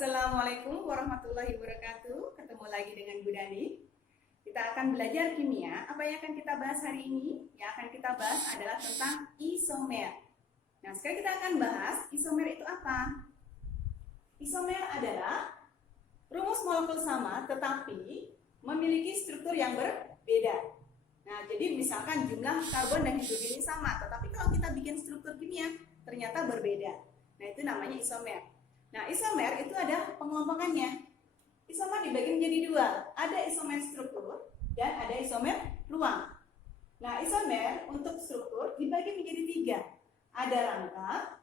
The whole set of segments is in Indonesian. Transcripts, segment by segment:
Assalamualaikum warahmatullahi wabarakatuh. Ketemu lagi dengan Bu Dani. Kita akan belajar kimia. Apa yang akan kita bahas hari ini? Yang akan kita bahas adalah tentang isomer. Nah, sekarang kita akan bahas isomer itu apa? Isomer adalah rumus molekul sama tetapi memiliki struktur yang berbeda. Nah, jadi misalkan jumlah karbon dan hidrogen ini sama, tetapi kalau kita bikin struktur kimia ternyata berbeda. Nah, itu namanya isomer. Nah, isomer itu ada pengelompokannya. Isomer dibagi menjadi dua. Ada isomer struktur dan ada isomer ruang. Nah, isomer untuk struktur dibagi menjadi tiga. Ada rangka,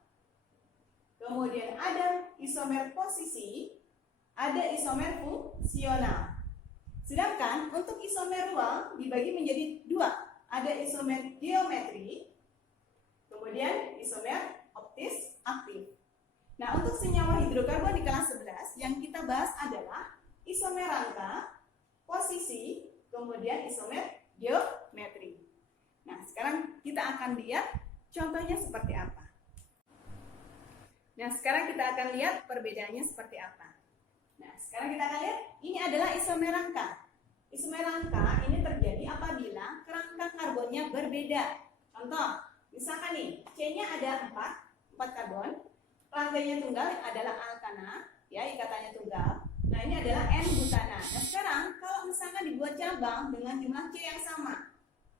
kemudian ada isomer posisi, ada isomer fungsional. Sedangkan untuk isomer ruang dibagi menjadi dua. Ada isomer geometri, kemudian isomer optis aktif. Nah, untuk senyawa hidrokarbon di kelas 11 yang kita bahas adalah isomer rangka, posisi, kemudian isomer geometri. Nah, sekarang kita akan lihat contohnya seperti apa. Nah, sekarang kita akan lihat perbedaannya seperti apa. Nah, sekarang kita akan lihat ini adalah isomer rangka. Isomer rangka ini terjadi apabila kerangka karbonnya berbeda. Contoh, misalkan nih, C-nya ada 4 karbon. Rangganya tunggal adalah alkana, ya, ikatannya tunggal. Nah, ini adalah N-butana. Nah, sekarang kalau misalkan dibuat cabang dengan jumlah C yang sama.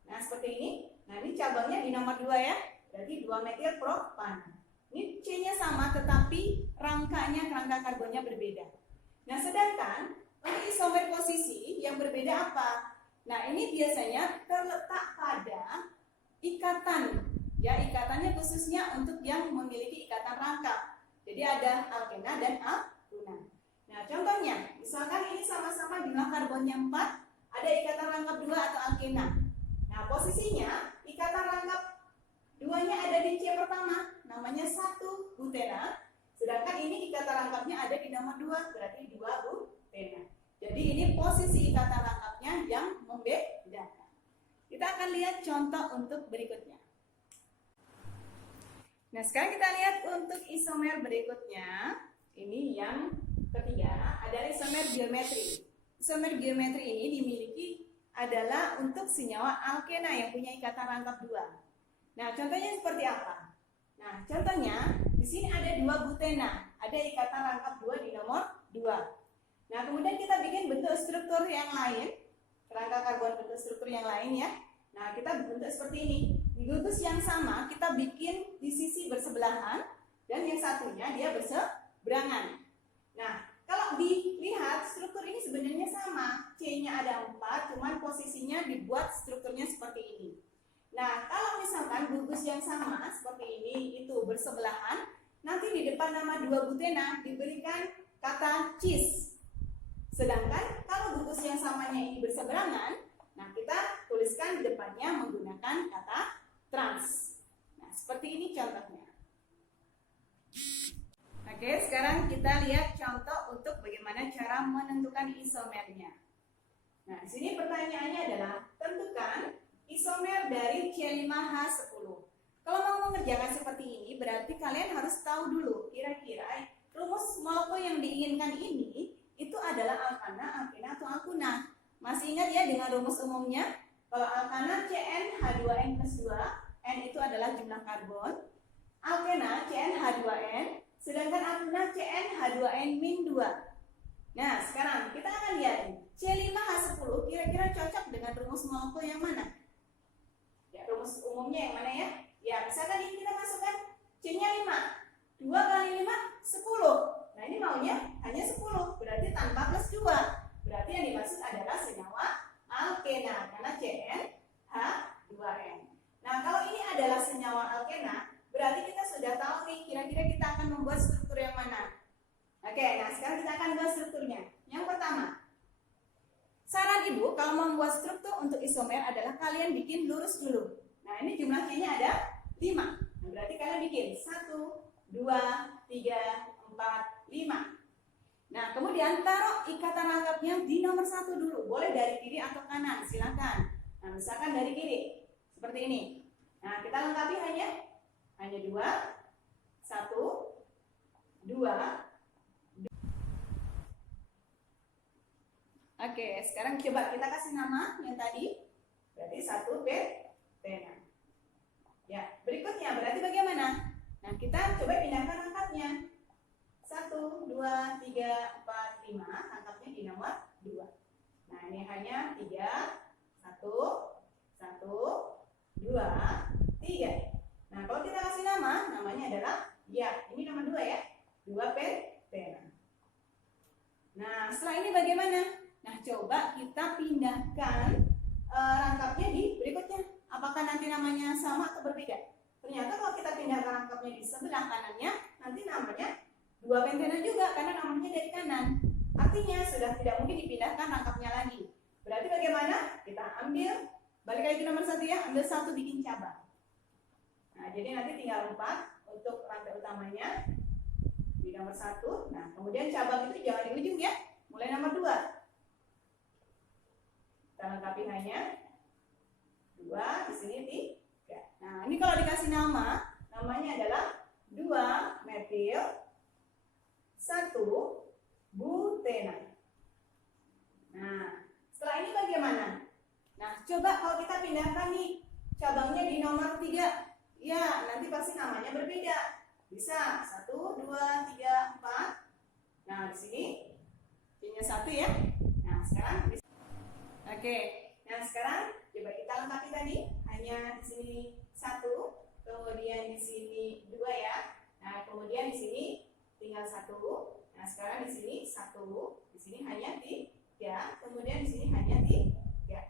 Nah, seperti ini. Nah, ini cabangnya di nomor 2 ya. Berarti 2 metil propan. Ini C-nya sama tetapi kerangka karbonnya berbeda. Nah, sedangkan untuk isomer posisi yang berbeda apa? Nah, ini biasanya terletak pada ikatan. Ya, ikatannya khususnya untuk yang memiliki ikatan rangkap. Jadi ada alkena dan alkuna. Nah, contohnya, misalkan ini sama-sama jumlah karbonnya 4, ada ikatan rangkap 2 atau alkena. Nah, posisinya ikatan rangkap 2-nya ada di C pertama, namanya 1 butena. Sedangkan ini ikatan rangkapnya ada di nomor 2, berarti 2 butena. Jadi ini posisi ikatan rangkapnya yang membedakan. Kita akan lihat contoh untuk berikutnya. Nah, sekarang kita lihat untuk isomer berikutnya. Ini yang ketiga adalah isomer geometri. Isomer geometri ini dimiliki adalah untuk senyawa alkena yang punya ikatan rangkap 2. Nah, contohnya seperti apa? Nah, contohnya di sini ada 2 butena, ada ikatan rangkap 2 di nomor 2. Nah, kemudian kita bikin bentuk struktur yang lain, kerangka karbon bentuk struktur yang lain ya. Nah, kita bentuk seperti ini. Di gugus yang sama kita bikin di sisi bersebelahan dan yang satunya dia berseberangan. Nah, kalau dilihat struktur ini sebenarnya sama. C-nya ada 4, cuman posisinya dibuat strukturnya seperti ini. Nah, kalau misalkan gugus yang sama seperti ini itu bersebelahan, nanti di depan nama 2 butena diberikan kata cis. Sedangkan kalau gugus yang samanya ini berseberangan, nah kita tuliskan di depannya menggunakan kata trans. Nah, seperti ini contohnya. Oke, sekarang kita lihat contoh untuk bagaimana cara menentukan isomernya. Nah, di sini pertanyaannya adalah tentukan isomer dari C5H10. Kalau mau mengerjakan seperti ini, berarti kalian harus tahu dulu kira-kira rumus molekul yang diinginkan ini itu adalah alkana, alkena, atau alkuna. Masih ingat ya dengan rumus umumnya? Kalau alkana CnH2n plus 2, N itu adalah jumlah karbon. Alkena CnH2n, sedangkan alkena CnH2n min 2. Nah, sekarang kita akan lihat C5H10 kira-kira cocok dengan rumus molekul yang mana? Ya, rumus umumnya yang mana ya? Ya, misalkan ini kita masukkan C-nya 5. 2 kali 5, 10. Nah, ini maunya hanya 10, berarti tanpa plus 2. Berarti yang dimaksud adalah senyawa alkena karena CnH2n. Nah, kalau ini adalah senyawa alkena, berarti kita sudah tahu nih kira-kira kita akan membuat struktur yang mana. Oke, nah sekarang kita akan buat strukturnya. Yang pertama, saran ibu kalau membuat struktur untuk isomer adalah kalian bikin lurus dulu. Nah, ini jumlah C-nya ada 5. Nah, berarti kalian bikin 1, 2, 3, 4, 5. Nah, kemudian taruh ikatan rangkapnya di nomor 1 dulu. Boleh dari kiri atau kanan, silakan. Nah, misalkan dari kiri, seperti ini. Nah, kita lengkapi hanya 2, 1, 2. Oke, sekarang coba kita kasih nama yang tadi. Berarti 1 petena. Ya, berikutnya berarti bagaimana? Nah, kita coba pindahkan rangkapnya. 1, 2, 3, 4, 5. Rangkapnya di nomor 2. Nah, ini hanya 3. 1, 1, 2, 3. Nah, kalau kita kasih nama, namanya adalah, ya, ini nomor 2 ya. 2 petena. Nah, setelah ini bagaimana? Nah, coba kita pindahkan rangkapnya di berikutnya. Apakah nanti namanya sama atau berbeda? Ternyata kalau kita pindahkan rangkapnya di sebelah kanannya, nanti namanya 2 pentena juga karena namanya dari kanan. Artinya sudah tidak mungkin dipindahkan rangkapnya lagi. Berarti bagaimana? Kita ambil, balik lagi ke nomor 1 ya, ambil 1 bikin cabang. Nah, jadi nanti tinggal 4 untuk rantai utamanya di nomor 1. Nah, kemudian cabang itu jangan di ujung ya, mulai nomor 2. Kita lengkapi hanya 2, di sini 3. Nah, ini kalau dikasih nama, namanya adalah 2 metil 1 butena. Nah, setelah ini bagaimana? Nah, coba kalau kita pindahkan nih cabangnya di nomor 3. Ya, nanti pasti namanya berbeda. Bisa 1, 2, 3, 4. Nah, di sini punya 1 ya. Nah, sekarang oke. Nah, sekarang coba kita lengkapi tadi. Hanya di sini 1, kemudian di sini 2 ya. Nah, kemudian di sini tinggal 1. Nah, sekarang di sini 1, di sini hanya 3, kemudian di sini hanya 3.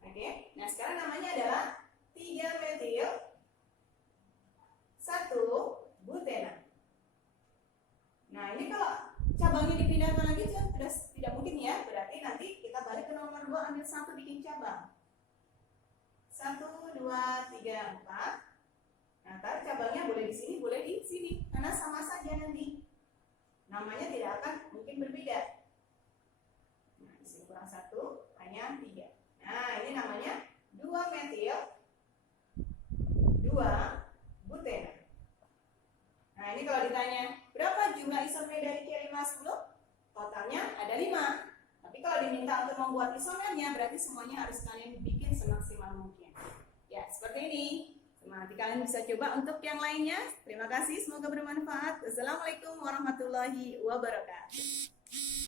Oke. Nah, sekarang namanya adalah 3 metil 1 butena. Nah, ini kalau cabangnya dipindahkan lagi sudah tidak mungkin ya. Berarti nanti kita balik ke nomor 2, ambil 1 bikin cabang. 1, 2, 3, 4. Nah, ntar cabangnya boleh di sini, boleh di sini. Karena sama saja nanti. Namanya tidak akan mungkin berbeda. Nah, di sini kurang 1, hanya 3. Nah, ini namanya 2 metil 2 butena. Nah, ini kalau ditanya, berapa jumlah isomer dari C510? Totalnya ada 5. Tapi kalau diminta untuk membuat isomernya, berarti semuanya harus kalian bikin semaksimal mungkin. Ya, seperti ini. Nanti kalian bisa coba untuk yang lainnya. Terima kasih, semoga bermanfaat. Assalamualaikum warahmatullahi wabarakatuh.